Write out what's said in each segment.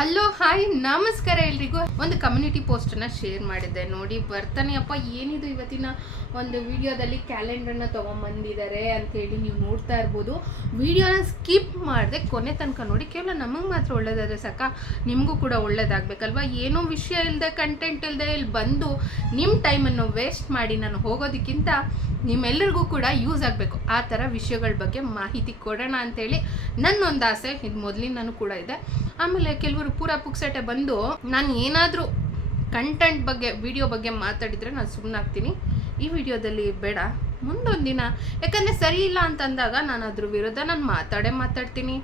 Hello, hi, ನಮಸ್ಕಾರ ಎಲ್ರಿಗೂ. ಒಂದು ಕಮ್ಯುನಿಟಿ ಪೋಸ್ಟನ್ನು ಶೇರ್ ಮಾಡಿದ್ದೆ ನೋಡಿ ಬರ್ತಾನೆ ಅಪ್ಪ, ಏನಿದು ಇವತ್ತಿನ ಒಂದು ವಿಡಿಯೋದಲ್ಲಿ ಕ್ಯಾಲೆಂಡರ್ನ ತೊಗೊಂಬಂದಿದ್ದಾರೆ ಅಂತೇಳಿ ನೀವು ನೋಡ್ತಾ ಇರ್ಬೋದು. ವಿಡಿಯೋನ ಸ್ಕಿಪ್ ಮಾಡಿದೆ ಕೊನೆ ತನಕ ನೋಡಿ. ಕೇವಲ ನಮಗೆ ಮಾತ್ರ ಒಳ್ಳೇದಾದ್ರೆ ಸಾಕ? ನಿಮಗೂ ಕೂಡ ಒಳ್ಳೇದಾಗಬೇಕಲ್ವ? ಏನೋ ವಿಷಯ ಇಲ್ಲದೆ ಕಂಟೆಂಟ್ ಇಲ್ಲದೆ ಇಲ್ಲಿ ಬಂದು ನಿಮ್ಮ ಟೈಮನ್ನು ವೇಸ್ಟ್ ಮಾಡಿ ನಾನು ಹೋಗೋದಕ್ಕಿಂತ ನಿಮ್ಮೆಲ್ಲರಿಗೂ ಕೂಡ ಯೂಸ್ ಆಗಬೇಕು. ಆ ಥರ ವಿಷಯಗಳ ಬಗ್ಗೆ ಮಾಹಿತಿ ಕೊಡೋಣ ಅಂತೇಳಿ ನನ್ನೊಂದು ಆಸೆ. ಇದು ಮೊದಲಿಂದನೂ ಕೂಡ ಇದೆ. ಆಮೇಲೆ ಕೆಲವರು ಪೂರ ಪುಕ್ಸಟೆ ಬಂದು ನಾನು ಏನಾದರೂ ಕಂಟೆಂಟ್ ಬಗ್ಗೆ ವಿಡಿಯೋ ಬಗ್ಗೆ ಮಾತಾಡಿದರೆ ನಾನು ಸುಮ್ಮನಾಗ್ತೀನಿ ಈ ವಿಡಿಯೋದಲ್ಲಿ ಬೇಡ. ಮುಂದೊಂದು ದಿನ. ಯಾಕಂದರೆ ಸರಿ ಇಲ್ಲ ಅಂತಂದಾಗ ನಾನು ಅದ್ರ ವಿರುದ್ಧ ನಾನು ಮಾತಾಡೇ ಮಾತಾಡ್ತೀನಿ.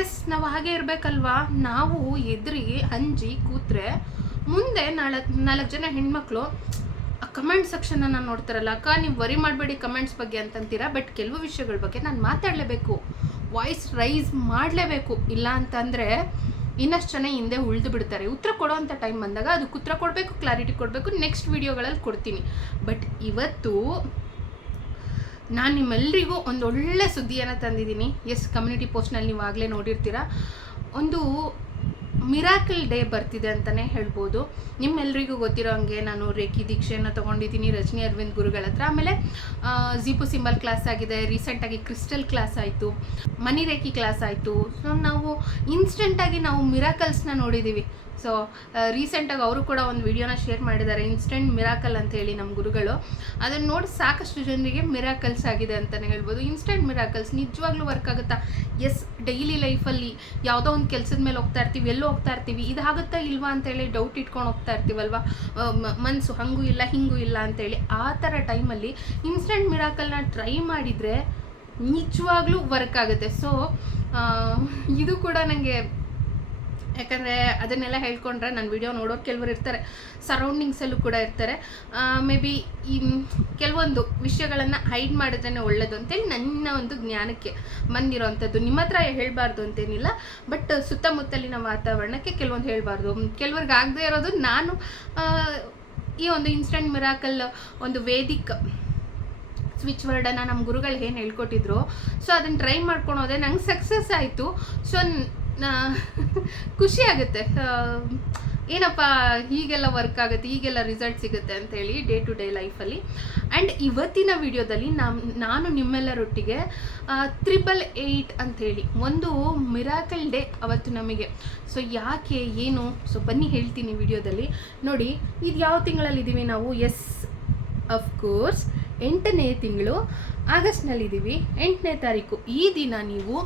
ಎಸ್ ನಾವು ಹಾಗೆ ಇರಬೇಕಲ್ವಾ? ನಾವು ಎದ್ರಿ, ಅಂಜಿ, ಕೂತ್ರೆ ಮುಂದೆ ನಾಲ್ಕು ನಾಲ್ಕು ಜನ ಹೆಣ್ಮಕ್ಳು ಆ ಕಮೆಂಟ್ ಸೆಕ್ಷನನ್ನು ನೋಡ್ತಾರಲ್ಲ, ಅಕ್ಕ ನೀವು ವರಿ ಮಾಡಬೇಡಿ ಕಮೆಂಟ್ಸ್ ಬಗ್ಗೆ ಅಂತಂತೀರಾ? ಬಟ್ ಕೆಲವು ವಿಷಯಗಳ ಬಗ್ಗೆ ನಾನು ಮಾತಾಡಲೇಬೇಕು. ವಾಯ್ಸ್ ರೈಸ್ ಮಾಡಲೇಬೇಕು. ಇಲ್ಲ ಅಂತಂದರೆ ಇನ್ನಷ್ಟು ಜನ ಹಿಂದೆ ಉಳಿದು ಬಿಡ್ತಾರೆ. ಉತ್ತರ ಕೊಡೋವಂಥ ಟೈಮ್ ಬಂದಾಗ ಅದಕ್ಕೆ ಉತ್ತರ ಕೊಡಬೇಕು ಕ್ಲಾರಿಟಿ ಕೊಡಬೇಕು. ನೆಕ್ಸ್ಟ್ ವೀಡಿಯೋಗಳಲ್ಲಿ ಕೊಡ್ತೀನಿ. ಬಟ್ ಇವತ್ತು ನಾನು ನಿಮ್ಮೆಲ್ಲರಿಗೂ ಒಂದು ಒಳ್ಳೆ ಸುದ್ದಿಯನ್ನು ತಂದಿದ್ದೀನಿ. ಎಸ್ ಕಮ್ಯುನಿಟಿ ಪೋಸ್ಟ್ನಲ್ಲಿ ನೀವು ಆಗಲೇ ನೋಡಿರ್ತೀರ. ಒಂದು ಮಿರಾಕಲ್ ಡೇ ಬರ್ತಿದೆ ಅಂತಲೇ ಹೇಳ್ಬೋದು. ನಿಮ್ಮೆಲ್ಲರಿಗೂ ಗೊತ್ತಿರೋ ಹಂಗೆ ನಾನು ರೇಖಿ ದೀಕ್ಷೆಯನ್ನು ತೊಗೊಂಡಿದ್ದೀನಿ, ರಜನಿ ಅರವಿಂದ್ ಗುರುಗಳ ಹತ್ರ. ಆಮೇಲೆ ಜೀಪು ಸಿಂಬಲ್ ಕ್ಲಾಸ್ ಆಗಿದೆ ರೀಸೆಂಟಾಗಿ ಕ್ರಿಸ್ಟಲ್ ಕ್ಲಾಸ್ ಆಯಿತು ಮನಿ ರೇಖಿ ಕ್ಲಾಸ್ ಆಯಿತು. ಸೊ ನಾವು ಇನ್ಸ್ಟೆಂಟಾಗಿ ನಾವು ಮಿರಾಕಲ್ಸ್ನ ನೋಡಿದ್ದೀವಿ ಸೊ ರೀಸೆಂಟಾಗಿ ಅವರು ಕೂಡ ಒಂದು ವಿಡಿಯೋನ ಶೇರ್ ಮಾಡಿದ್ದಾರೆ ಇನ್ಸ್ಟೆಂಟ್ ಮಿರಾಕಲ್ ಅಂತ ಹೇಳಿ ನಮ್ಮ ಗುರುಗಳು. ಅದನ್ನು ನೋಡಿ ಸಾಕಷ್ಟು ಜನರಿಗೆ ಮಿರಾಕಲ್ಸ್ ಆಗಿದೆ ಅಂತಲೇ ಹೇಳ್ಬೋದು. ಇನ್ಸ್ಟೆಂಟ್ ಮಿರಾಕಲ್ಸ್ ನಿಜವಾಗ್ಲೂ ವರ್ಕ್ ಆಗುತ್ತಾ? ಎಸ್ ಡೈಲಿ ಲೈಫಲ್ಲಿ ಯಾವುದೋ ಒಂದು ಕೆಲಸದ ಮೇಲೆ ಹೋಗ್ತಾ ಇರ್ತೀವಿ, ಎಲ್ಲೋ ಹೋಗ್ತಾ ಇರ್ತೀವಿ ಇದಾಗುತ್ತಾ ಇಲ್ವಾ ಅಂತೇಳಿ ಡೌಟ್ ಇಟ್ಕೊಂಡು ಹೋಗ್ತಾ ಇರ್ತೀವಲ್ವಾ? ಮನಸ್ಸು ಹಂಗೂ ಇಲ್ಲ, ಹಿಂಗೂ ಇಲ್ಲ ಅಂತೇಳಿ ಆ ಥರ ಟೈಮಲ್ಲಿ ಇನ್ಸ್ಟೆಂಟ್ ಮಿರಾಕಲ್ನ ಟ್ರೈ ಮಾಡಿದರೆ ನಿಜವಾಗ್ಲೂ ವರ್ಕ್ ಆಗುತ್ತೆ. ಸೊ ಇದು ಕೂಡ ನನಗೆ ಯಾಕಂದರೆ ಅದನ್ನೆಲ್ಲ ಹೇಳ್ಕೊಂಡ್ರೆ ನನ್ನ ವಿಡಿಯೋ ನೋಡೋರು ಕೆಲವರು ಇರ್ತಾರೆ ಸರೌಂಡಿಂಗ್ಸಲ್ಲೂ ಕೂಡ ಇರ್ತಾರೆ. ಮೇ ಬಿ ಈ ಕೆಲವೊಂದು ವಿಷಯಗಳನ್ನು ಹೈಡ್ ಮಾಡಿದ್ರೇ ಒಳ್ಳೇದು ಅಂತೇಳಿ ನನ್ನ ಒಂದು ಜ್ಞಾನಕ್ಕೆ ಬಂದಿರೋವಂಥದ್ದು ನಿಮ್ಮ ಹತ್ರ ಹೇಳಬಾರ್ದು ಅಂತೇನಿಲ್ಲ ಬಟ್ ಸುತ್ತಮುತ್ತಲಿನ ವಾತಾವರಣಕ್ಕೆ ಕೆಲವೊಂದು ಹೇಳಬಾರ್ದು. ಕೆಲವ್ರಿಗೆ ಆಗದೆ ಇರೋದು ನಾನು ಈ ಒಂದು ಇನ್ಸ್ಟೆಂಟ್ ಮಿರಾಕಲ್ ಒಂದು ವೇದಿಕ್ ಸ್ವಿಚ್ ವರ್ಡನ್ನು ನಮ್ಮ ಗುರುಗಳು ಏನು ಹೇಳ್ಕೊಟ್ಟಿದ್ರು ಸೊ ಅದನ್ನು ಟ್ರೈ ಮಾಡ್ಕೊಂಡು ಹೋದೆ ನಂಗೆ ಸಕ್ಸಸ್ ಆಯಿತು. ಸೊ ಖುಷಿ ಆಗುತ್ತೆ. ಏನಪ್ಪ, ಹೀಗೆಲ್ಲ ವರ್ಕ್ ಆಗುತ್ತೆ, ಹೀಗೆಲ್ಲ ರಿಸಲ್ಟ್ ಸಿಗುತ್ತೆ ಅಂತೇಳಿ ಡೇ ಟು ಡೇ ಲೈಫಲ್ಲಿ ಆ್ಯಂಡ್ ಇವತ್ತಿನ ವಿಡಿಯೋದಲ್ಲಿ ನಮ್ಮ ನಾನು ನಿಮ್ಮೆಲ್ಲರೊಟ್ಟಿಗೆ ತ್ರಿಬಲ್ ಏಯ್ಟ್ ಅಂಥೇಳಿ ಒಂದು ಮಿರಾಕಲ್ ಡೇ ಅವತ್ತು ನಮಗೆ. ಸೊ ಯಾಕೆ, ಏನು? ಸೊ ಬನ್ನಿ ಹೇಳ್ತೀನಿ ವಿಡಿಯೋದಲ್ಲಿ. ನೋಡಿ, ಇದು ಯಾವ ತಿಂಗಳಲ್ಲಿದ್ದೀವಿ ನಾವು? ಎಸ್ ಅಫ್ಕೋರ್ಸ್ ಎಂಟನೇ ತಿಂಗಳು ಆಗಸ್ಟ್ನಲ್ಲಿದ್ದೀವಿ ಎಂಟನೇ ತಾರೀಕು. ಈ ದಿನ ನೀವು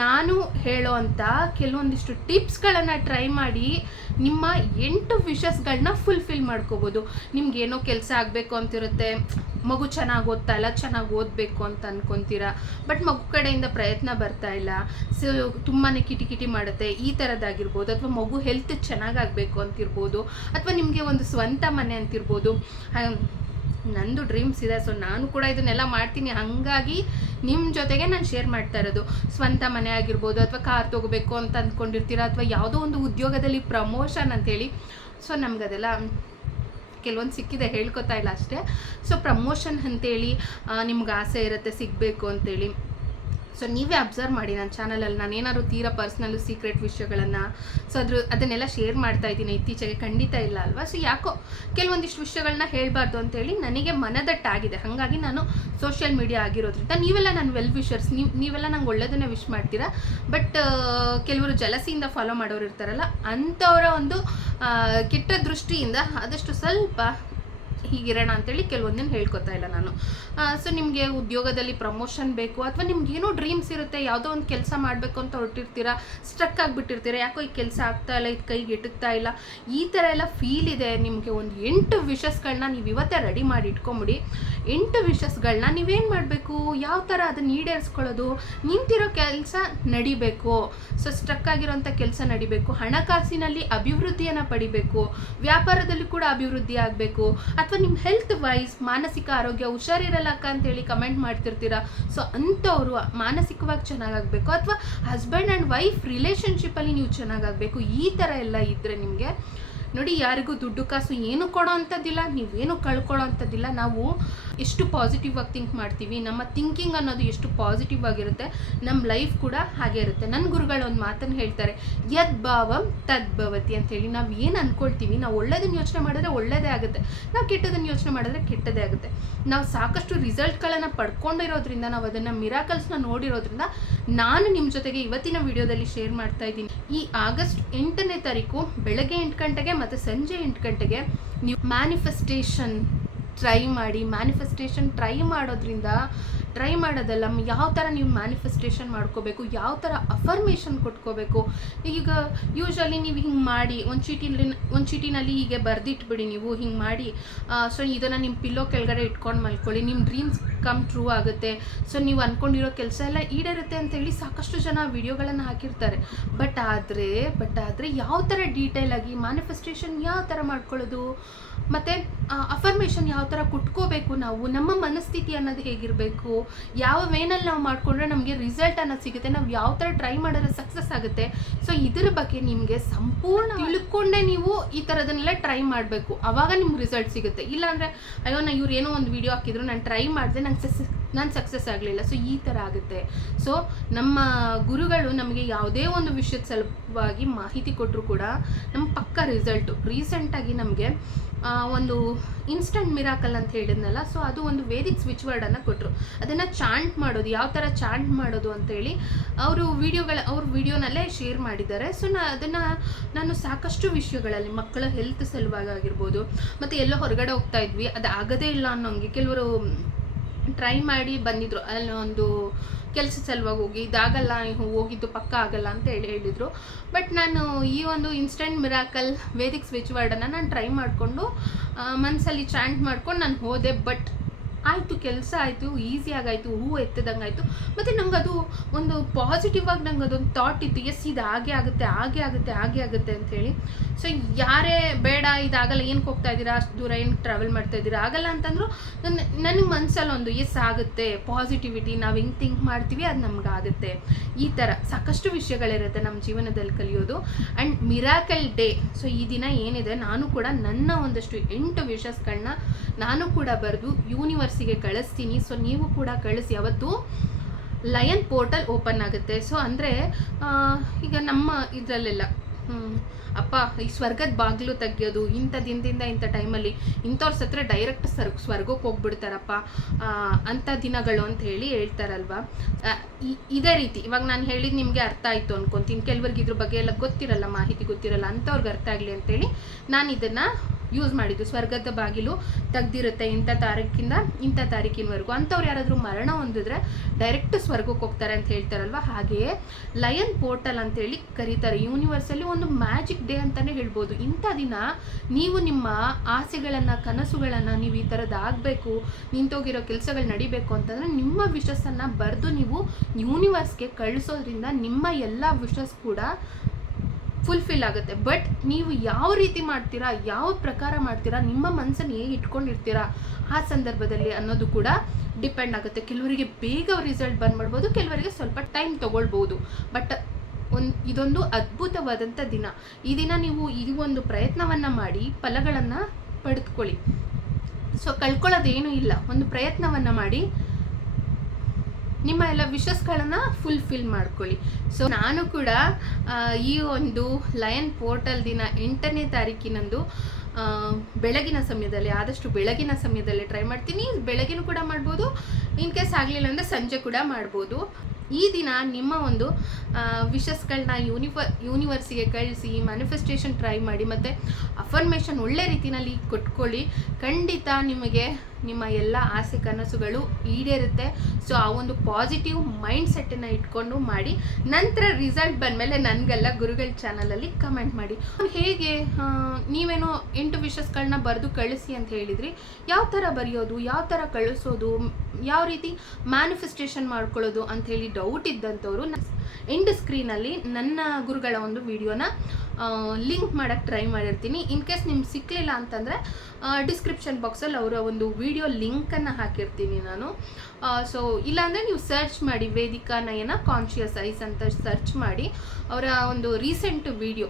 ನಾನು ಹೇಳೋ ಅಂತ ಕೆಲವೊಂದಿಷ್ಟು ಟಿಪ್ಸ್ಗಳನ್ನು ಟ್ರೈ ಮಾಡಿ ನಿಮ್ಮ ಎಂಟು ವಿಷಸ್ಗಳನ್ನ ಫುಲ್ಫಿಲ್ ಮಾಡ್ಕೋಬೋದು. ನಿಮ್ಗೇನೋ ಕೆಲಸ ಆಗಬೇಕು ಅಂತಿರುತ್ತೆ, ಮಗು ಚೆನ್ನಾಗಿ ಓದ್ತಾ ಇಲ್ಲ, ಚೆನ್ನಾಗಿ ಓದಬೇಕು ಅಂತ ಅನ್ಕೊತೀರಾ? ಬಟ್ ಮಗು ಕಡೆಯಿಂದ ಪ್ರಯತ್ನ ಬರ್ತಾ ಇಲ್ಲ. ಸೊ ತುಂಬಾ ಕಿಟಿ ಕಿಟಿ ಮಾಡುತ್ತೆ, ಈ ಥರದ್ದಾಗಿರ್ಬೋದು ಅಥವಾ ಮಗು ಹೆಲ್ತ್ ಚೆನ್ನಾಗಾಗಬೇಕು ಅಂತಿರ್ಬೋದು, ಅಥವಾ ನಿಮಗೆ ಒಂದು ಸ್ವಂತ ಮನೆ ಅಂತಿರ್ಬೋದು. ನಂದು ಡ್ರೀಮ್ಸ್ ಇದೆ ಸೊ ನಾನು ಕೂಡ ಇದನ್ನೆಲ್ಲ ಮಾಡ್ತೀನಿ. ಹಾಗಾಗಿ ನಿಮ್ಮ ಜೊತೆಗೆ ನಾನು ಶೇರ್ ಮಾಡ್ತಾ ಇರೋದು. ಸ್ವಂತ ಮನೆ ಆಗಿರ್ಬೋದು ಅಥವಾ ಕಾರ್ ತೊಗೋಬೇಕು ಅಂತ ಅಂದ್ಕೊಂಡಿರ್ತೀರ ಅಥವಾ ಯಾವುದೋ ಒಂದು ಉದ್ಯೋಗದಲ್ಲಿ ಪ್ರಮೋಷನ್ ಅಂಥೇಳಿ ಸೊ ನಮಗದೆಲ್ಲ ಕೆಲವೊಂದು ಸಿಕ್ಕಿದೆ, ಹೇಳ್ಕೊತಾ ಇಲ್ಲ ಅಷ್ಟೇ. ಸೊ ಪ್ರಮೋಷನ್ ಅಂತೇಳಿ ನಿಮ್ಗೆ ಆಸೆ ಇರುತ್ತೆ, ಸಿಗಬೇಕು ಅಂತೇಳಿ. ಸೊ ನೀವೇ ಅಬ್ಸರ್ವ್ ಮಾಡಿ ನನ್ನ ಚಾನಲಲ್ಲಿ ನಾನು ಏನಾದ್ರು ತೀರಾ ಪರ್ಸ್ನಲ್ಲು ಸೀಕ್ರೆಟ್ ವಿಷಯಗಳನ್ನು ಸೊ ಅದ್ರ, ಅದನ್ನೆಲ್ಲ ಶೇರ್ ಮಾಡ್ತಾ ಇದ್ದೀನಿ. ಇತ್ತೀಚೆಗೆ ಖಂಡಿತ ಇಲ್ಲ ಅಲ್ವಾ? ಸೊ ಯಾಕೋ ಕೆಲವೊಂದಿಷ್ಟು ವಿಷಯಗಳನ್ನ ಹೇಳಬಾರ್ದು ಅಂತೇಳಿ ನನಗೆ ಮನದಟ್ಟಾಗಿದೆ. ಹಾಗಾಗಿ ನಾನು ಸೋಷಿಯಲ್ ಮೀಡಿಯಾ ಆಗಿರೋದ್ರಿಂದ ನೀವೆಲ್ಲ ನನ್ನ ವೆಲ್ ವಿಷರ್ಸ್ ನೀವು, ನೀವೆಲ್ಲ ನಂಗೆ ಒಳ್ಳೇದನ್ನೇ ವಿಶ್ ಮಾಡ್ತೀರಾ? ಬಟ್ ಕೆಲವರು ಜಲಸಿಯಿಂದ ಫಾಲೋ ಮಾಡೋರು ಇರ್ತಾರಲ್ಲ, ಅಂಥವರ ಒಂದು ಕೆಟ್ಟ ದೃಷ್ಟಿಯಿಂದ ಆದಷ್ಟು ಸ್ವಲ್ಪ ಹೀಗಿರೋಣ ಅಂತೇಳಿ ಕೆಲವೊಂದನ್ನು ಹೇಳ್ಕೊತಾ ಇಲ್ಲ ನಾನು. ಸೊ ನಿಮಗೆ ಉದ್ಯೋಗದಲ್ಲಿ ಪ್ರಮೋಷನ್ ಬೇಕು ಅಥವಾ ನಿಮ್ಗೆ ಏನೋ ಡ್ರೀಮ್ಸ್ ಇರುತ್ತೆ, ಯಾವುದೋ ಒಂದು ಕೆಲಸ ಮಾಡಬೇಕು ಅಂತ ಹೊರಟಿರ್ತೀರಾ ಸ್ಟ್ರಕ್ ಆಗಿಬಿಟ್ಟಿರ್ತೀರಾ, ಯಾಕೋ ಈ ಕೆಲಸ ಆಗ್ತಾ ಇಲ್ಲ, ಇದು ಕೈಗೆ ಎಟುಕ್ತಾ ಇಲ್ಲ, ಈ ಥರ ಎಲ್ಲ ಫೀಲ್ ಇದೆ, ನಿಮಗೆ ಒಂದು ಎಂಟು ವಿಷಸ್ಗಳನ್ನ ನೀವು ಇವತ್ತೇ ರೆಡಿ ಮಾಡಿ ಇಟ್ಕೊಂಬಿಡಿ. ಎಂಟು ವಿಷಸ್ಗಳನ್ನ ನೀವೇನು ಮಾಡಬೇಕು? ಯಾವ ಥರ ಅದನ್ನು ಈಡೇರಿಸ್ಕೊಳ್ಳೋದು? ನಿಂತಿರೋ ಕೆಲಸ ನಡಿಬೇಕು. ಸೊ ಸ್ಟ್ರಕ್ ಆಗಿರೋಂಥ ಕೆಲಸ ನಡಿಬೇಕು. ಹಣಕಾಸಿನಲ್ಲಿ ಅಭಿವೃದ್ಧಿಯನ್ನು ಪಡಿಬೇಕು. ವ್ಯಾಪಾರದಲ್ಲಿ ಕೂಡ ಅಭಿವೃದ್ಧಿ ಆಗಬೇಕು. ಅಥವಾ ನಿಮ್ಮ ಹೆಲ್ತ್ ವೈಸ್ ಮಾನಸಿಕ ಆರೋಗ್ಯ ಹುಷಾರಿರಲ್ಲ ಅಕ್ಕ ಅಂತೇಳಿ ಕಮೆಂಟ್ ಮಾಡ್ತಿರ್ತೀರಾ? ಸೊ ಅಂಥವ್ರು ಮಾನಸಿಕವಾಗಿ ಚೆನ್ನಾಗಾಗಬೇಕು ಅಥವಾ ಹಸ್ಬೆಂಡ್ ಆ್ಯಂಡ್ ವೈಫ್ ರಿಲೇಷನ್ಶಿಪ್ಪಲ್ಲಿ ನೀವು ಚೆನ್ನಾಗಾಗಬೇಕು, ಈ ಥರ ಎಲ್ಲ ಇದ್ದರೆ ನಿಮಗೆ ನೋಡಿ, ಯಾರಿಗೂ ದುಡ್ಡು ಕಾಸು ಏನು ಕೊಡೋ ಅಂಥದ್ದಿಲ್ಲ, ನೀವೇನು ಕಳ್ಕೊಳ್ಳೋ ಅಂಥದ್ದಿಲ್ಲ. ನಾವು ಎಷ್ಟು ಪಾಸಿಟಿವ್ ಆಗಿ ಥಿಂಕ್ ಮಾಡ್ತೀವಿ, ನಮ್ಮ ಥಿಂಕಿಂಗ್ ಅನ್ನೋದು ಎಷ್ಟು ಪಾಸಿಟಿವ್ ಆಗಿರುತ್ತೆ ನಮ್ಮ ಲೈಫ್ ಕೂಡ ಹಾಗೆ ಇರುತ್ತೆ. ನನ್ನ ಗುರುಗಳು ಒಂದು ಮಾತನ್ನು ಹೇಳ್ತಾರೆ ಯದ್ಭಾವಂ ತದ್ಭವತಿ ಅಂಥೇಳಿ ನಾವು ಏನು ಅಂದ್ಕೊಳ್ತೀವಿ ನಾವು ಒಳ್ಳೇದನ್ನು ಯೋಚನೆ ಮಾಡಿದ್ರೆ ಒಳ್ಳೇದೇ ಆಗುತ್ತೆ, ನಾವು ಕೆಟ್ಟದನ್ನು ಯೋಚನೆ ಮಾಡಿದ್ರೆ ಕೆಟ್ಟದೇ ಆಗುತ್ತೆ. ನಾವು ಸಾಕಷ್ಟು ರಿಸಲ್ಟ್ಗಳನ್ನು ಪಡ್ಕೊಂಡಿರೋದ್ರಿಂದ, ನಾವು ಅದನ್ನು ಮಿರಾಕಲ್ಸ್ನ ನೋಡಿರೋದ್ರಿಂದ, ನಾನು ನಿಮ್ಮ ಜೊತೆಗೆ ಇವತ್ತಿನ ವಿಡಿಯೋದಲ್ಲಿ ಶೇರ್ ಮಾಡ್ತಾ ಇದ್ದೀನಿ. ಈ ಆಗಸ್ಟ್ ಎಂಟನೇ ತಾರೀಕು ಬೆಳಗ್ಗೆ ಎಂಟು ಗಂಟೆಗೆ ಮತ್ತು ಸಂಜೆ ಎಂಟು ಗಂಟೆಗೆ ನೀವು ಮ್ಯಾನಿಫೆಸ್ಟೇಷನ್ ಟ್ರೈ ಮಾಡಿ ಮ್ಯಾನಿಫೆಸ್ಟೇಷನ್ ಟ್ರೈ ಮಾಡೋದ್ರಿಂದ ಟ್ರೈ ಮಾಡೋದಲ್ಲ ಯಾವ ಥರ ನೀವು ಮ್ಯಾನಿಫೆಸ್ಟೇಷನ್ ಮಾಡ್ಕೋಬೇಕು, ಯಾವ ಥರ ಅಫರ್ಮೇಷನ್ ಕೊಟ್ಕೋಬೇಕು? ಈಗ ಯೂಶ್ವಲಿ ನೀವು ಹಿಂಗೆ ಮಾಡಿ, ಒಂದು ಚೀಟಿಲಿ, ಒಂದು ಚೀಟಿನಲ್ಲಿ ಹೀಗೆ ಬರೆದಿಟ್ಬಿಡಿ ನೀವು, ಹಿಂಗೆ ಮಾಡಿ ಸೊ ಇದನ್ನು ನಿಮ್ಮ ಪಿಲ್ಲೋ ಕೆಳಗಡೆ ಇಟ್ಕೊಂಡು ಮಲ್ಕೊಳ್ಳಿ ನಿಮ್ಮ ಡ್ರೀಮ್ಸ್ ಕಮ್ ಟ್ರೂ ಆಗುತ್ತೆ. ಸೊ ನೀವು ಅಂದ್ಕೊಂಡಿರೋ ಕೆಲಸ ಎಲ್ಲ ಈಡೇರುತ್ತೆ ಅಂತೇಳಿ ಸಾಕಷ್ಟು ಜನ ವಿಡಿಯೋಗಳನ್ನು ಹಾಕಿರ್ತಾರೆ. ಬಟ್ ಆದರೆ ಬಟ್ ಆದರೆ ಯಾವ ಥರ ಡೀಟೇಲ್ ಆಗಿ ಮ್ಯಾನಿಫೆಸ್ಟೇಷನ್ ಯಾವ ಥರ ಮಾಡ್ಕೊಳ್ಳೋದು? ಮತ್ತು ಅಫರ್ಮೇಷನ್ ಯಾವ ಥರ ಕುಟ್ಕೋಬೇಕು ನಾವು? ನಮ್ಮ ಮನಸ್ಥಿತಿ ಅನ್ನೋದು ಹೇಗಿರಬೇಕು? ಯಾವ ವೇನಲ್ಲಿ ನಾವು ಮಾಡಿಕೊಂಡ್ರೆ ನಮಗೆ ರಿಸಲ್ಟ್ ಅನ್ನೋದು ಸಿಗುತ್ತೆ. ನಾವು ಯಾವ ಥರ ಟ್ರೈ ಮಾಡಿದ್ರೆ ಸಕ್ಸಸ್ ಆಗುತ್ತೆ. ಸೊ ಇದ್ರ ಬಗ್ಗೆ ನಿಮಗೆ ಸಂಪೂರ್ಣ ತಿಳ್ಕೊಂಡೇ ನೀವು ಈ ಥರದನ್ನೆಲ್ಲ ಟ್ರೈ ಮಾಡಬೇಕು. ಆವಾಗ ನಿಮ್ಗೆ ರಿಸಲ್ಟ್ ಸಿಗುತ್ತೆ. ಇಲ್ಲಾಂದರೆ, ಅಯ್ಯೋ, ನಾ ಇವ್ರು ಏನೋ ಒಂದು ವಿಡಿಯೋ ಹಾಕಿದ್ರು, ನಾನು ಟ್ರೈ ಮಾಡಿದೆ, ನಂಗೆ ಸಕ್ಸಸ್ ನಾನು ಸಕ್ಸಸ್ ಆಗಲಿಲ್ಲ. ಸೊ ಈ ಥರ ಆಗುತ್ತೆ. ಸೊ ನಮ್ಮ ಗುರುಗಳು ನಮಗೆ ಯಾವುದೇ ಒಂದು ವಿಷಯದ ಸಲುವಾಗಿ ಮಾಹಿತಿ ಕೊಟ್ಟರು ಕೂಡ ನಮ್ಮ ಪಕ್ಕ ರಿಸಲ್ಟು ರೀಸೆಂಟಾಗಿ ನಮಗೆ ಒಂದು ಇನ್ಸ್ಟಂಟ್ ಮಿರಾಕಲ್ ಅಂತ ಹೇಳಿದ್ನಲ್ಲ ಸೊ ಅದು ಒಂದು ವೇದಿಕ್ ಸ್ವಿಚ್ ವರ್ಡನ್ನು ಕೊಟ್ಟರು ಅದನ್ನು ಚಾಂಟ್ ಮಾಡೋದು, ಯಾವ ಥರ ಚಾಂಟ್ ಮಾಡೋದು ಅಂತೇಳಿ ಅವರು ವೀಡಿಯೋಗಳ ಅವ್ರ ವಿಡಿಯೋನಲ್ಲೇ ಶೇರ್ ಮಾಡಿದ್ದಾರೆ. ಸೊ ನಾ, ಅದನ್ನು ನಾನು ಸಾಕಷ್ಟು ವಿಷಯಗಳಲ್ಲಿ, ಮಕ್ಕಳ ಹೆಲ್ತ್ ಸಲುವಾಗಿ ಆಗಿರ್ಬೋದು, ಮತ್ತು ಎಲ್ಲೋ ಹೊರಗಡೆ ಹೋಗ್ತಾ ಇದ್ವಿ, ಅದು ಆಗದೇ ಇಲ್ಲ ಅನ್ನೋಂಗೆ ಕೆಲವರು ಟ್ರೈ ಮಾಡಿ ಬಂದಿದ್ರು. ಅಲ್ಲಿ ಒಂದು ಕೆಲಸ ಸಲುವಾಗಿ ಹೋಗಿ, ಇದಾಗಲ್ಲ ಹೋಗಿದ್ದು ಪಕ್ಕ ಆಗಲ್ಲ ಅಂತ ಹೇಳಿ ಹೇಳಿದರು. ಬಟ್ ನಾನು ಈ ಒಂದು ಇನ್ಸ್ಟೆಂಟ್ ಮಿರಾಕಲ್ ವೇದಿಕ್ ಸ್ವಿಚ್ ವರ್ಡನ್ನು ನಾನು ಟ್ರೈ ಮಾಡಿಕೊಂಡು ಮನಸ್ಸಲ್ಲಿ ಚಾಂಟ್ ಮಾಡ್ಕೊಂಡು ನಾನು ಹೋದೆ. ಬಟ್ ಆಯಿತು, ಕೆಲಸ ಆಯಿತು ಈಸಿಯಾಗಾಯಿತು ಹೂ ಎತ್ತದಂಗೆ ಆಯಿತು ಮತ್ತು ಅದು ಒಂದು ಪಾಸಿಟಿವ್ ಆಗಿ ನಂಗೆ ಅದೊಂದು ಥಾಟ್ ಇತ್ತು ಎಸ್ ಇದು ಹಾಗೆ ಆಗುತ್ತೆ ಹಾಗೆ ಆಗುತ್ತೆ ಹಾಗೆ ಆಗುತ್ತೆ ಅಂಥೇಳಿ ಸೊ ಯಾರೇ ಬೇಡ, ಇದಾಗಲ್ಲ ಏನಕ್ಕೆ ಹೋಗ್ತಾ ಇದ್ದೀರಾ, ಅಷ್ಟು ದೂರ ಏನು ಟ್ರಾವೆಲ್ ಮಾಡ್ತಾ ಇದ್ದೀರಾ, ಆಗಲ್ಲ ಅಂತಂದ್ರು ನನ್ನ ನನಗೆ ಮನಸ್ಸಲ್ಲಿ ಒಂದು ಎಸ್ ಆಗುತ್ತೆ ಪಾಸಿಟಿವಿಟಿ ನಾವು ಹೆಂಗೆ ಥಿಂಕ್ ಮಾಡ್ತೀವಿ, ಅದು ನಮ್ಗೆ ಆಗುತ್ತೆ ಈ ಥರ ಸಾಕಷ್ಟು ವಿಷಯಗಳಿರುತ್ತೆ ನಮ್ಮ ಜೀವನದಲ್ಲಿ ಕಲಿಯೋದು. ಆ್ಯಂಡ್ ಮಿರಾಕಲ್ ಡೇ ಸೊ ಈ ದಿನ ಏನಿದೆ, ನಾನು ಕೂಡ ನನ್ನ ಒಂದಷ್ಟು ಎಂಟು ವಿಷಸ್ಗಳನ್ನ ನಾನು ಕೂಡ ಬರೆದು ಯೂನಿವರ್ಸಿಗೆ ಕಳಿಸ್ತೀನಿ. ಸೊ ನೀವು ಕೂಡ ಕಳಿಸಿ. ಅವತ್ತು ಲಯನ್ ಪೋರ್ಟಲ್ ಓಪನ್ ಆಗುತ್ತೆ. ಸೊ ಅಂದರೆ ಈಗ ನಮ್ಮ ಇದರಲ್ಲೆಲ್ಲ ಅಪ್ಪ, ಈ ಸ್ವರ್ಗದ ಬಾಗಿಲು ತೆಗಿಯೋದು, ಇಂಥ ದಿನದಿಂದ ಇಂಥ ಟೈಮಲ್ಲಿ ಇಂಥವ್ರ ಸತ್ರ ಡೈರೆಕ್ಟ್ ಸ್ವರ್ಗ ಸ್ವರ್ಗಕ್ಕೆ ಹೋಗ್ಬಿಡ್ತಾರಪ್ಪ. ಅಂಥ ದಿನಗಳು ಅಂತ ಹೇಳಿ ಹೇಳ್ತಾರಲ್ವ. ಇದೇ ರೀತಿ. ಇವಾಗ ನಾನು ಹೇಳಿದ ನಿಮಗೆ ಅರ್ಥ ಆಯಿತು ಅನ್ಕೊತೀನಿ. ಕೆಲವ್ರಿಗೆ ಇದ್ರ ಬಗ್ಗೆ ಎಲ್ಲ ಗೊತ್ತಿರಲ್ಲ, ಮಾಹಿತಿ ಗೊತ್ತಿರಲ್ಲ, ಅಂಥವ್ರಿಗೆ ಅರ್ಥ ಆಗಲಿ ಅಂತೇಳಿ ನಾನು ಇದನ್ನು ಯೂಸ್ ಮಾಡಿದ್ದು. ಸ್ವರ್ಗದ ಬಾಗಿಲು ತೆಗ್ದಿರುತ್ತೆ ಇಂಥ ತಾರೀಕಿಂದ ಇಂಥ ತಾರೀಕಿನವರೆಗೂ. ಅಂಥವ್ರು ಯಾರಾದರೂ ಮರಣ ಹೊಂದಿದ್ರೆ ಡೈರೆಕ್ಟ್ ಸ್ವರ್ಗಕ್ಕೆ ಹೋಗ್ತಾರೆ ಅಂತ ಹೇಳ್ತಾರಲ್ವ? ಹಾಗೆಯೇ ಲಯನ್ ಪೋರ್ಟಲ್ ಅಂತೇಳಿ ಕರೀತಾರೆ. ಯೂನಿವರ್ಸಲ್ಲಿ ಒಂದು ಮ್ಯಾಜಿಕ್ ಡೇ ಅಂತಲೇ ಹೇಳ್ಬೋದು. ಇಂಥ ದಿನ ನೀವು ನಿಮ್ಮ ಆಸೆಗಳನ್ನು, ಕನಸುಗಳನ್ನು ನೀವು ಈ ಥರದ್ದು ಆಗಬೇಕು, ನಿಂತೋಗಿರೋ ಕೆಲಸಗಳು ನಡಿಬೇಕು ಅಂತಂದರೆ ನಿಮ್ಮ ವಿಷಸ್ಸನ್ನು ಬರೆದು ನೀವು ಯೂನಿವರ್ಸ್ಗೆ ಕಳಿಸೋದ್ರಿಂದ ನಿಮ್ಮ ಎಲ್ಲ ವಿಷಸ್ ಕೂಡ ಫುಲ್ಫಿಲ್ ಆಗುತ್ತೆ. ಬಟ್ ನೀವು ಯಾವ ರೀತಿ ಮಾಡ್ತೀರಾ, ಯಾವ ಪ್ರಕಾರ ಮಾಡ್ತೀರಾ, ನಿಮ್ಮ ಮನಸ್ಸನ್ನು ಹೇಗೆ ಇಟ್ಕೊಂಡಿರ್ತೀರಾ, ಆ ಸಂದರ್ಭದಲ್ಲಿ ಅನ್ನೋದು ಕೂಡ ಡಿಪೆಂಡ್ ಆಗುತ್ತೆ. ಕೆಲವರಿಗೆ ಬೇಗ ರಿಸಲ್ಟ್ ಬಂದ್ಬಿಡ್ಬೋದು ಕೆಲವರಿಗೆ ಸ್ವಲ್ಪ ಟೈಮ್ ತೊಗೊಳ್ಬೋದು. ಬಟ್ ಒಂದು, ಇದೊಂದು ಅದ್ಭುತವಾದಂಥ ದಿನ. ಈ ದಿನ ನೀವು ಈ ಒಂದು ಪ್ರಯತ್ನವನ್ನು ಮಾಡಿ, ಫಲಗಳನ್ನು ಪಡೆದುಕೊಳ್ಳಿ ಸೊ ಕಳ್ಕೊಳ್ಳೋದೇನೂ ಇಲ್ಲ. ಒಂದು ಪ್ರಯತ್ನವನ್ನು ಮಾಡಿ ನಿಮ್ಮ ಎಲ್ಲ ವಿಶಸ್ಗಳನ್ನು ಫುಲ್ಫಿಲ್ ಮಾಡ್ಕೊಳ್ಳಿ. ಸೊ ನಾನು ಕೂಡ ಈ ಒಂದು ಲಯನ್ ಪೋರ್ಟಲ್ ದಿನ ಎಂಟನೇ ತಾರೀಕಿನಂದು ಬೆಳಗಿನ ಸಮಯದಲ್ಲಿ, ಆದಷ್ಟು ಬೆಳಗಿನ ಸಮಯದಲ್ಲಿ ಟ್ರೈ ಮಾಡ್ತೀನಿ. ಬೆಳಗಿನೂ ಕೂಡ ಮಾಡ್ಬೋದು, ಇನ್ ಕೇಸ್ ಆಗಲಿಲ್ಲ ಅಂದರೆ ಸಂಜೆ ಕೂಡ ಮಾಡ್ಬೋದು. ಈ ದಿನ ನಿಮ್ಮ ಒಂದು ವಿಷಸ್ಗಳನ್ನ ಯೂನಿಫ ಯೂನಿವರ್ಸಿಗೆ ಕಳಿಸಿ ಮ್ಯಾನಿಫೆಸ್ಟೇಷನ್ ಟ್ರೈ ಮಾಡಿ ಮತ್ತು ಅಫರ್ಮೇಷನ್ ಒಳ್ಳೆ ರೀತಿಯಲ್ಲಿ ಕೊಟ್ಕೊಳ್ಳಿ. ಖಂಡಿತ ನಿಮಗೆ ನಿಮ್ಮ ಎಲ್ಲ ಆಸೆ ಕನಸುಗಳು ಈಡೇರುತ್ತೆ. ಸೊ ಆ ಒಂದು ಪಾಸಿಟಿವ್ ಮೈಂಡ್ ಸೆಟ್ಟನ್ನು ಇಟ್ಕೊಂಡು ಮಾಡಿ, ನಂತರ ರಿಸಲ್ಟ್ ಬಂದಮೇಲೆ ನನಗೆಲ್ಲ ಗುರುಗಳ ಚಾನಲಲ್ಲಿ ಕಮೆಂಟ್ ಮಾಡಿ. ಹೇಗೆ ನೀವೇನೋ ಎಂಟು ವಿಷಸ್ಗಳನ್ನ ಬರೆದು ಕಳಿಸಿ ಅಂತ ಹೇಳಿದ್ರಿ. ಯಾವ ಥರ ಬರೆಯೋದು, ಯಾವ ಥರ ಕಳಿಸೋದು ಯಾವ ರೀತಿ ಮ್ಯಾನಿಫೆಸ್ಟೇಷನ್ ಮಾಡ್ಕೊಳ್ಳೋದು ಅಂಥೇಳಿ ಡೌಟ್ ಇದ್ದಂಥವ್ರು ಎಂಡ್ ಸ್ಕ್ರೀನಲ್ಲಿ ನನ್ನ ಗುರುಗಳ ಒಂದು ವಿಡಿಯೋನ ಲಿಂಕ್ ಮಾಡೋಕ್ಕೆ ಟ್ರೈ ಮಾಡಿರ್ತೀನಿ. ಇನ್ ಕೇಸ್ ನಿಮ್ಗೆ ಸಿಕ್ಕಲಿಲ್ಲ ಅಂತಂದರೆ ಡಿಸ್ಕ್ರಿಪ್ಷನ್ ಬಾಕ್ಸಲ್ಲಿ ಅವರ ಒಂದು ವಿಡಿಯೋ ಲಿಂಕನ್ನು ಹಾಕಿರ್ತೀನಿ ನಾನು. ಸೊ ಇಲ್ಲಾಂದರೆ ನೀವು ಸರ್ಚ್ ಮಾಡಿ ವೇದಿಕಾ ನಯನ ಕಾನ್ಷಿಯಸ್ ಐಸ್ ಅಂತ ಸರ್ಚ್ ಮಾಡಿ, ಅವರ ಒಂದು ರೀಸೆಂಟ್ ವಿಡಿಯೋ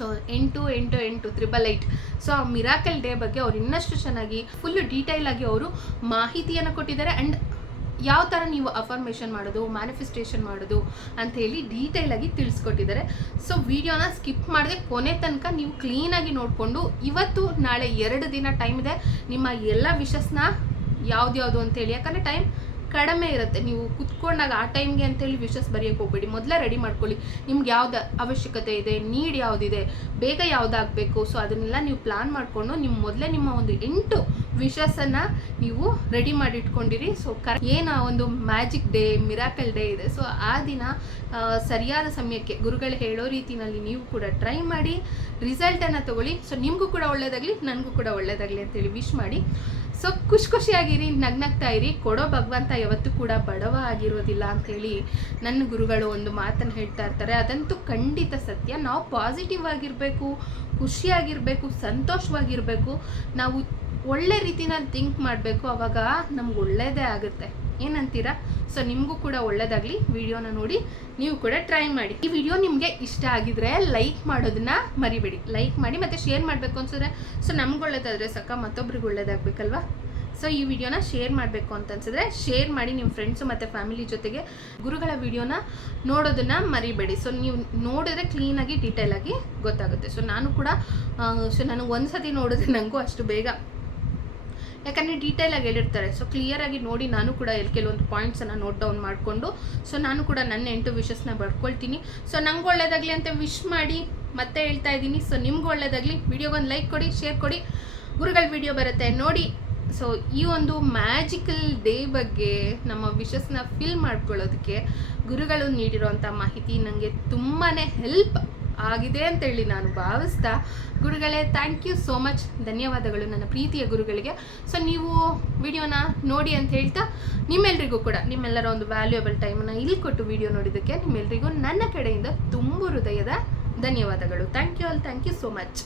ಸೊ ಎಂಟು ಎಂಟು ಎಂಟು ತ್ರಿಬಲ್ ಏಯ್ಟ್ ಸೊ ಆ ಮಿರಾಕಲ್ ಡೇ ಬಗ್ಗೆ ಅವ್ರು ಇನ್ನಷ್ಟು ಚೆನ್ನಾಗಿ ಫುಲ್ ಡೀಟೈಲ್ ಆಗಿ ಅವರು ಮಾಹಿತಿಯನ್ನು ಕೊಟ್ಟಿದ್ದಾರೆ. ಆ್ಯಂಡ್ ಯಾವ ಥರ ನೀವು ಅಫರ್ಮೇಷನ್ ಮಾಡೋದು ಮ್ಯಾನಿಫೆಸ್ಟೇಷನ್ ಮಾಡೋದು ಅಂತ ಹೇಳಿ ಡೀಟೇಲ್ ಆಗಿ ತಿಳಿಸ್ಕೊಟ್ಟಿದ್ದಾರೆ. ಸೊ ವಿಡಿಯೋನ ಸ್ಕಿಪ್ ಮಾಡದೆ ಕೊನೆ ತನಕ ನೀವು ಕ್ಲೀನಾಗಿ ನೋಡಿಕೊಂಡು ಇವತ್ತು, ನಾಳೆ ಎರಡು ದಿನ ಟೈಮ್ ಇದೆ. ನಿಮ್ಮ ಎಲ್ಲ ವಿಷಸ್ನ ಯಾವ್ದ್ಯಾವುದು ಅಂತೇಳಿ ಯಾಕಂದರೆ ಟೈಮ್ ಕಡಿಮೆ ಇರುತ್ತೆ. ನೀವು ಕುತ್ಕೊಂಡಾಗ ಆ ಟೈಮ್ಗೆ ಅಂತೇಳಿ ವಿಷಸ್ ಬರೆಯೋಕ್ಕೆ ಹೋಗ್ಬೇಡಿ. ಮೊದಲೇ ರೆಡಿ ಮಾಡ್ಕೊಳ್ಳಿ. ನಿಮ್ಗೆ ಯಾವ್ದು ಅವಶ್ಯಕತೆ ಇದೆ ನೀಡ್ ಯಾವುದಿದೆ, ಬೇಗ ಯಾವುದಾಗಬೇಕು. ಸೊ ಅದನ್ನೆಲ್ಲ ನೀವು ಪ್ಲಾನ್ ಮಾಡಿಕೊಂಡು ನಿಮ್ಮ ಮೊದಲೇ ನಿಮ್ಮ ಒಂದು ಎಂಟು ವಿಷಸನ್ನು ನೀವು ರೆಡಿ ಮಾಡಿ ಇಟ್ಕೊಂಡಿರಿ ಸೊ ಕ ಏನು ಒಂದು ಮ್ಯಾಜಿಕ್ ಡೇ ಮಿರಾಕಲ್ ಡೇ ಇದೆ. ಸೊ ಆ ದಿನ ಸರಿಯಾದ ಸಮಯಕ್ಕೆ ಗುರುಗಳು ಹೇಳೋ ರೀತಿಯಲ್ಲಿ ನೀವು ಕೂಡ ಟ್ರೈ ಮಾಡಿ ರಿಸಲ್ಟನ್ನು ತಗೊಳ್ಳಿ. ಸೊ ನಿಮಗೂ ಕೂಡ ಒಳ್ಳೆಯದಾಗಲಿ ನನಗೂ ಕೂಡ ಒಳ್ಳೆಯದಾಗಲಿ ಅಂತೇಳಿ ವಿಶ್ ಮಾಡಿ. ಸೊ ಖುಷಿ ಖುಷಿಯಾಗಿರಿ, ನಗ್ನಗ್ತಾ ಇರಿ. ಕೊಡೋ ಭಗವಂತ ಯಾವತ್ತೂ ಕೂಡ ಬಡವ ಆಗಿರೋದಿಲ್ಲ ಅಂಥೇಳಿ ನನ್ನ ಗುರುಗಳು ಒಂದು ಮಾತನ್ನು ಹೇಳ್ತಾ ಇರ್ತಾರೆ. ಅದಂತೂ ಖಂಡಿತ ಸತ್ಯ. ನಾವು ಪಾಸಿಟಿವ್ ಆಗಿರಬೇಕು ಖುಷಿಯಾಗಿರಬೇಕು ಸಂತೋಷವಾಗಿರಬೇಕು. ನಾವು ಒಳ್ಳೆ ರೀತಿನ ಥಿಂಕ್ ಮಾಡಬೇಕು. ಅವಾಗ ನಮ್ಗೆ ಒಳ್ಳೇದೇ ಆಗುತ್ತೆ. ಏನಂತೀರಾ? ಸೊ ನಿಮಗೂ ಕೂಡ ಒಳ್ಳೇದಾಗಲಿ. ವಿಡಿಯೋನ ನೋಡಿ. ನೀವು ಕೂಡ ಟ್ರೈ ಮಾಡಿ. ಈ ವಿಡಿಯೋ ನಿಮಗೆ ಇಷ್ಟ ಆಗಿದ್ರೆ ಲೈಕ್ ಮಾಡೋದನ್ನ ಮರಿಬೇಡಿ. ಲೈಕ್ ಮಾಡಿ ಮತ್ತೆ ಶೇರ್ ಮಾಡಬೇಕು ಅನ್ಸಿದ್ರೆ. ಸೊ ನಮ್ಗೆ ಒಳ್ಳೇದಾದರೆ ಸಕ್ಕ ಮತ್ತೊಬ್ರಿಗೆ ಒಳ್ಳೇದಾಗಬೇಕಲ್ವಾ? ಸೊ ಈ ವಿಡಿಯೋನ ಶೇರ್ ಮಾಡಬೇಕು ಅಂತ ಅನ್ಸಿದ್ರೆ ಶೇರ್ ಮಾಡಿ ನಿಮ್ಮ ಫ್ರೆಂಡ್ಸು ಮತ್ತು ಫ್ಯಾಮಿಲಿ ಜೊತೆಗೆ ಗುರುಗಳ ವಿಡಿಯೋನ ನೋಡೋದನ್ನ ಮರಿಬೇಡಿ. ಸೊ ನೀವು ನೋಡಿದ್ರೆ ಕ್ಲೀನಾಗಿ ಡೀಟೇಲಾಗಿ ಗೊತ್ತಾಗುತ್ತೆ. ಸೊ ನಾನು ಕೂಡ ಸೊ ನಾನು ಒಂದು ಸತಿ ನೋಡಿದ್ರೆ ನನಗೂ ಅಷ್ಟು ಬೇಗ ಯಾಕಂದರೆ ಡೀಟೇಲಾಗಿ ಹೇಳಿರ್ತಾರೆ. ಸೊ ಕ್ಲಿಯರಾಗಿ ನೋಡಿ ನಾನು ಕೂಡ ಎಲ್ಲಿ ಕೆಲವೊಂದು ಪಾಯಿಂಟ್ಸನ್ನು ನೋಟ್ ಡೌನ್ ಮಾಡಿಕೊಂಡು ಸೊ ನಾನು ಕೂಡ ನನ್ನ ಎಂಟು ವಿಷಸ್ನ ಬರ್ಕೊಳ್ತೀನಿ. ಸೊ ನಂಗೆ ಒಳ್ಳೇದಾಗಲಿ ಅಂತ ವಿಶ್ ಮಾಡಿ ಮತ್ತೆ ಹೇಳ್ತಾ ಇದ್ದೀನಿ. ಸೊ ನಿಮ್ಗೆ ಒಳ್ಳೇದಾಗಲಿ. ವಿಡಿಯೋಗೊಂದು ಲೈಕ್ ಕೊಡಿ ಶೇರ್ ಕೊಡಿ. ಗುರುಗಳ ವಿಡಿಯೋ ಬರುತ್ತೆ. ನೋಡಿ. ಸೊ ಈ ಒಂದು ಮ್ಯಾಜಿಕಲ್ ಡೇ ಬಗ್ಗೆ ನಮ್ಮ ವಿಷಸ್ನ ಫಿಲ್ ಮಾಡ್ಕೊಳ್ಳೋದಕ್ಕೆ ಗುರುಗಳು ನೀಡಿರುವಂಥ ಮಾಹಿತಿ ನನಗೆ ತುಂಬಾ ಹೆಲ್ಪ್ ಆಗಿದೆ ಅಂತೇಳಿ ನಾನು ಭಾವಿಸ್ತಾ ಗುರುಗಳೇ ಥ್ಯಾಂಕ್ ಯು ಸೋ ಮಚ್ ಧನ್ಯವಾದಗಳು ನನ್ನ ಪ್ರೀತಿಯ ಗುರುಗಳಿಗೆ. ಸೊ ನೀವು ವಿಡಿಯೋನ ನೋಡಿ ಅಂತ ಹೇಳ್ತಾ ನಿಮ್ಮೆಲ್ಲರಿಗೂ ಕೂಡ, ನಿಮ್ಮೆಲ್ಲರ ಒಂದು ವ್ಯಾಲ್ಯೂಯಬಲ್ ಟೈಮನ್ನು ಇಲ್ಲಿ ಕೊಟ್ಟು ವಿಡಿಯೋ ನೋಡಿದ್ದಕ್ಕೆ ನಿಮ್ಮೆಲ್ಲರಿಗೂ ನನ್ನ ಕಡೆಯಿಂದ ತುಂಬ ಹೃದಯದ ಧನ್ಯವಾದಗಳು. Thank you all thank you so much